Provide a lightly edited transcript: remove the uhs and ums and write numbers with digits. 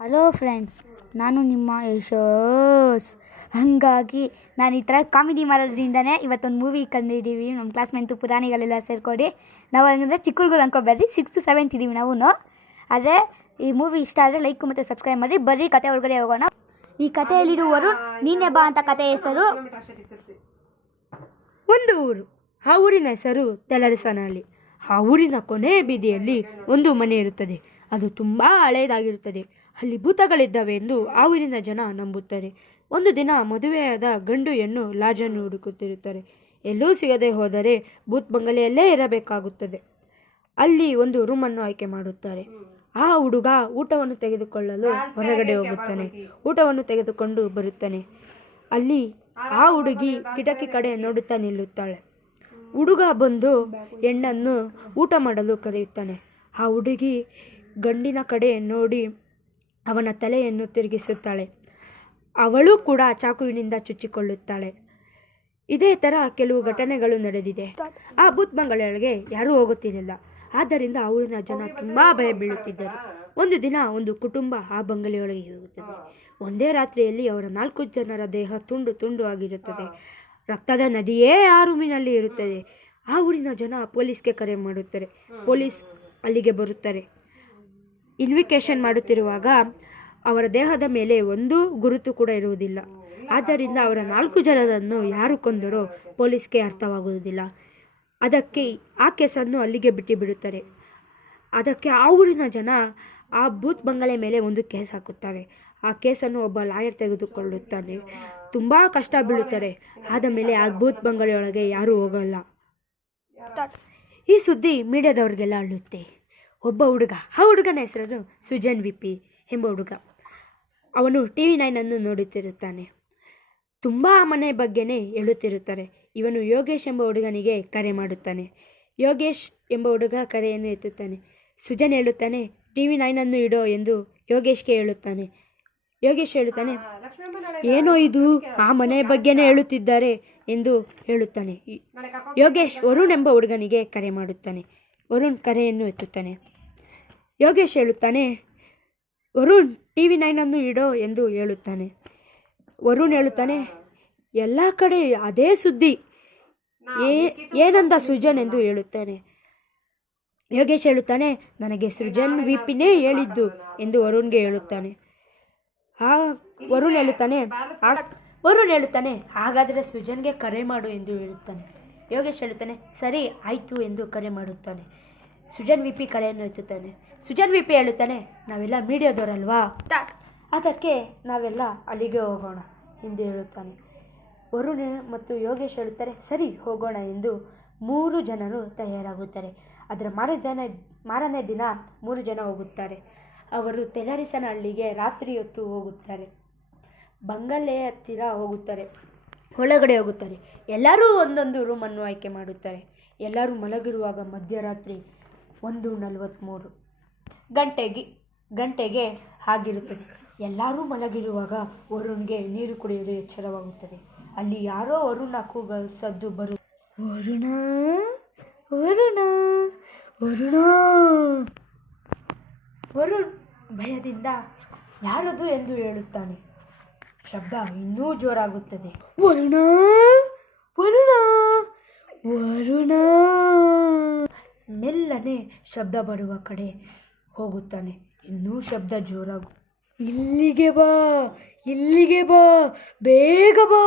Hello friends, ನಾನು ನಿಮ್ಮ ಯಶಸ್. ಹಾಗಾಗಿ ನಾನು ಈ ಥರ ಕಾಮಿಡಿ ಮಾಡೋದ್ರಿಂದನೇ ಇವತ್ತೊಂದು ಮೂವಿ ಕಂಡಿದ್ದೀವಿ. ನಮ್ಮ ಕ್ಲಾಸ್ಮೇಟು ಪುರಾಣಿಗಳೆಲ್ಲ ಸೇರ್ಕೊಂಡು ನಾವು ಹಂಗಂದರೆ ಚಿಕ್ಕ ಹುಡುಗರು ಅನ್ಕೋಬೇಡ್ರಿ, 6th to 7th ಇದ್ದೀವಿ ನಾವು. ಆದರೆ ಈ ಮೂವಿ ಇಷ್ಟ ಆದರೆ ಲೈಕ್ ಮತ್ತು ಸಬ್ಸ್ಕ್ರೈಬ್ ಮಾಡಿ. ಬರ್ರಿ ಕತೆ ಒಳಗಡೆ ಹೋಗೋಣ. ಈ ಕಥೆಯಲ್ಲಿರುವವರು ನೀನೇ ಬಾ ಅಂತ ಕತೆ ಹೆಸರು. ಒಂದು ಊರು. ಆ ಊರಿನ ಹೆಸರು ತೆಲರಸನಹಳ್ಳಿ. ಆ ಊರಿನ ಕೊನೆಯ ಬೀದಿಯಲ್ಲಿ ಒಂದು ಮನೆ ಇರುತ್ತದೆ. ಅದು ತುಂಬ ಹಳೆಯದಾಗಿರುತ್ತದೆ. ಅಲ್ಲಿ ಭೂತಗಳಿದ್ದಾವೆ ಎಂದು ಆ ಊರಿನ ಜನ ನಂಬುತ್ತಾರೆ. ಒಂದು ದಿನ ಮದುವೆಯಾದ ಗಂಡು ಹೆಣ್ಣು ಲಾಜನ್ನು ಹುಡುಕುತ್ತಿರುತ್ತಾರೆ. ಎಲ್ಲೂ ಸಿಗದೆ ಹೋದರೆ ಭೂತ್ ಬಂಗಲೆಯಲ್ಲೇ ಇರಬೇಕಾಗುತ್ತದೆ. ಅಲ್ಲಿ ಒಂದು ರೂಮನ್ನು ಆಯ್ಕೆ ಮಾಡುತ್ತಾರೆ. ಆ ಹುಡುಗ ಊಟವನ್ನು ತೆಗೆದುಕೊಳ್ಳಲು ಹೊರಗಡೆ ಹೋಗುತ್ತಾನೆ. ಊಟವನ್ನು ತೆಗೆದುಕೊಂಡು ಬರುತ್ತಾನೆ. ಅಲ್ಲಿ ಆ ಹುಡುಗಿ ಕಿಟಕಿ ಕಡೆ ನೋಡುತ್ತಾ ನಿಲ್ಲುತ್ತಾಳೆ. ಹುಡುಗ ಬಂದು ಹೆಣ್ಣನ್ನು ಊಟ ಮಾಡಲು ಕರೆಯುತ್ತಾನೆ. ಆ ಹುಡುಗಿ ಗಂಡಿನ ಕಡೆ ನೋಡಿ ಅವನ ತಲೆಯನ್ನು ತಿರುಗಿಸುತ್ತಾಳೆ. ಅವಳು ಕೂಡ ಚಾಕುವಿನಿಂದ ಚುಚ್ಚಿಕೊಳ್ಳುತ್ತಾಳೆ. ಇದೇ ಥರ ಕೆಲವು ಘಟನೆಗಳು ನಡೆದಿದೆ. ಆ ಭೂತ್ ಬಂಗಲೆಯೊಳಗೆ ಯಾರೂ ಹೋಗುತ್ತಿರಲಿಲ್ಲ. ಆದ್ದರಿಂದ ಆ ಊರಿನ ಜನ ತುಂಬ ಭಯ ಬೀಳುತ್ತಿದ್ದರು. ಒಂದು ದಿನ ಒಂದು ಕುಟುಂಬ ಆ ಬಂಗಲೆಯೊಳಗೆ ಹೋಗುತ್ತದೆ. ಒಂದೇ ರಾತ್ರಿಯಲ್ಲಿ ಅವರ 4 ಜನರ ದೇಹ ತುಂಡು ತುಂಡು ಆಗಿರುತ್ತದೆ. ರಕ್ತದ ನದಿಯೇ ಆ ರೂಮಿನಲ್ಲಿ ಇರುತ್ತದೆ. ಆ ಊರಿನ ಜನ ಪೊಲೀಸ್ಗೆ ಕರೆ ಮಾಡುತ್ತಾರೆ. ಪೊಲೀಸ್ ಅಲ್ಲಿಗೆ ಬರುತ್ತಾರೆ. ಇನ್ವೆಸ್ಟಿಗೇಷನ್ ಮಾಡುತ್ತಿರುವಾಗ ಅವರ ದೇಹದ ಮೇಲೆ ಒಂದು ಗುರುತು ಕೂಡ ಇರುವುದಿಲ್ಲ. ಆದ್ದರಿಂದ ಅವರ 4 ಜನರನ್ನು ಯಾರು ಕೊಂದರೋ ಪೊಲೀಸ್ಗೆ ಅರ್ಥವಾಗುವುದಿಲ್ಲ. ಅದಕ್ಕೆ ಆ ಕೇಸನ್ನು ಅಲ್ಲಿಗೆ ಬಿಟ್ಟುಬಿಡುತ್ತಾರೆ. ಅದಕ್ಕೆ ಆ ಊರಿನ ಜನ ಆ ಭೂತ್ ಬಂಗಲೆ ಮೇಲೆ ಒಂದು ಕೇಸ್ ಹಾಕುತ್ತಾರೆ. ಆ ಕೇಸನ್ನು ಒಬ್ಬ ಲಾಯರ್ ತೆಗೆದುಕೊಳ್ಳುತ್ತಾನೆ. ತುಂಬ ಕಷ್ಟ ಬೀಳುತ್ತಾರೆ. ಆದ ಮೇಲೆ ಆ ಭೂತ್ ಬಂಗಲೆಯೊಳಗೆ ಯಾರೂ ಹೋಗಲ್ಲ. ಈ ಸುದ್ದಿ ಮೀಡಿಯಾದವ್ರಿಗೆಲ್ಲ ಅಳ್ಳುತ್ತೆ. ಒಬ್ಬ ಹುಡುಗ, ಆ ಹುಡುಗನ ಹೆಸರು ಸುಜನ್ ವಿಪಿ ಎಂಬ ಹುಡುಗ. ಅವನು TV9 ಅನ್ನು ನೋಡುತ್ತಿರುತ್ತಾನೆ. ತುಂಬ ಮನೆ ಬಗ್ಗೆನೇ ಹೇಳುತ್ತಿರುತ್ತಾರೆ. ಇವನು ಯೋಗೇಶ್ ಎಂಬ ಹುಡುಗನಿಗೆ ಕರೆ ಮಾಡುತ್ತಾನೆ. ಯೋಗೇಶ್ ಎಂಬ ಹುಡುಗ ಕರೆಯನ್ನು ಎತ್ತುತ್ತಾನೆ. ಸುಜನ್ ಹೇಳುತ್ತಾನೆ, TV9 ಅನ್ನು ಇಡೋ ಎಂದು ಯೋಗೇಶ್ಗೆ ಹೇಳುತ್ತಾನೆ. ಯೋಗೇಶ್ ಹೇಳುತ್ತಾನೆ, ಏನೋ ಇದು ಆ ಮನೆ ಬಗ್ಗೆನೇ ಹೇಳುತ್ತಿದ್ದಾರೆ ಎಂದು ಹೇಳುತ್ತಾನೆ. ಯೋಗೇಶ್ ವರುಣ್ ಎಂಬ ಹುಡುಗನಿಗೆ ಕರೆ ಮಾಡುತ್ತಾನೆ. ವರುಣ್ ಕರೆಯನ್ನು ಎತ್ತುತ್ತಾನೆ. ಯೋಗೇಶ್ ಹೇಳುತ್ತಾನೆ, ವರುಣ್ TV9 ಅನ್ನು ಇಡೋ ಎಂದು ಹೇಳುತ್ತಾನೆ. ವರುಣ್ ಹೇಳುತ್ತಾನೆ, ಎಲ್ಲ ಕಡೆ ಅದೇ ಸುದ್ದಿ, ಏನಂದ ಸುಜನ್ ಎಂದು ಹೇಳುತ್ತಾನೆ. ಯೋಗೇಶ್ ಹೇಳುತ್ತಾನೆ, ನನಗೆ ಸುಜನ್ ವಿಪಿನೇ ಹೇಳಿದ್ದು ಎಂದು ವರುಣ್ಗೆ ಹೇಳುತ್ತಾನೆ. ವರುಣ್ ಹೇಳುತ್ತಾನೆ, ಹಾಗಾದರೆ ಸುಜನ್ಗೆ ಕರೆ ಮಾಡು ಎಂದು ಹೇಳುತ್ತಾನೆ. ಯೋಗೇಶ್ ಹೇಳುತ್ತಾನೆ, ಸರಿ ಆಯಿತು ಎಂದು ಕರೆ ಮಾಡುತ್ತಾನೆ. ಸುಜನ್ ವಿಪಿ ಕರೆಯನ್ನು ಎತ್ತುತ್ತಾನೆ. ಸುಜನ್ ವಿಪಿ ಹೇಳುತ್ತಾನೆ, ನಾವೆಲ್ಲ ಮೀಡಿಯಾದವರಲ್ವಾ, ಅದಕ್ಕೆ ನಾವೆಲ್ಲ ಅಲ್ಲಿಗೆ ಹೋಗೋಣ ಎಂದು ಹೇಳುತ್ತಾನೆ. ವರುಣ್ ಮತ್ತು ಯೋಗೇಶ್ ಹೇಳುತ್ತಾರೆ, ಸರಿ ಹೋಗೋಣ ಎಂದು 3 ಜನರು ತಯಾರಾಗುತ್ತಾರೆ. ಅದರ ಮಾರನೇ ದಿನ 3 ಜನ ಹೋಗುತ್ತಾರೆ. ಅವರು ತೆಲರಸನಹಳ್ಳಿಗೆ ರಾತ್ರಿ ಹೊತ್ತು ಹೋಗುತ್ತಾರೆ. ಬಂಗಲೆ ಹತ್ತಿರ ಹೋಗುತ್ತಾರೆ. ಒಳಗಡೆ ಹೋಗುತ್ತಾರೆ. ಎಲ್ಲರೂ ಒಂದೊಂದು ರೂಮನ್ನು ಆಯ್ಕೆ ಮಾಡುತ್ತಾರೆ. ಎಲ್ಲರೂ ಮಲಗಿರುವಾಗ ಮಧ್ಯರಾತ್ರಿ 1:43 ಗಂಟೆಗೆ ಆಗಿರುತ್ತದೆ. ಎಲ್ಲರೂ ಮಲಗಿರುವಾಗ ವರುಣ್ಗೆ ನೀರು ಕುಡಿಯಲು ಎಚ್ಚರವಾಗುತ್ತದೆ. ಅಲ್ಲಿ ಯಾರೋ ವರುಣ ಕೂಗ ಸದ್ದು ವರುಣ ವರುಣ ವರುಣ. ವರುಣ್ ಭಯದಿಂದ ಯಾರದು ಎಂದು ಹೇಳುತ್ತಾನೆ. ಶಬ್ದ ಇನ್ನೂ ಜೋರಾಗುತ್ತದೆ. ವರುಣ ವರುಣ ವರುಣ. ಮೆಲ್ಲನೆ ಶಬ್ದ ಬರುವ ಕಡೆ ಹೋಗುತ್ತಾನೆ. ಇನ್ನೂ ಶಬ್ದ ಜೋರಾಗು. ಇಲ್ಲಿಗೆ ಬಾ ಬೇಗ ಬಾ.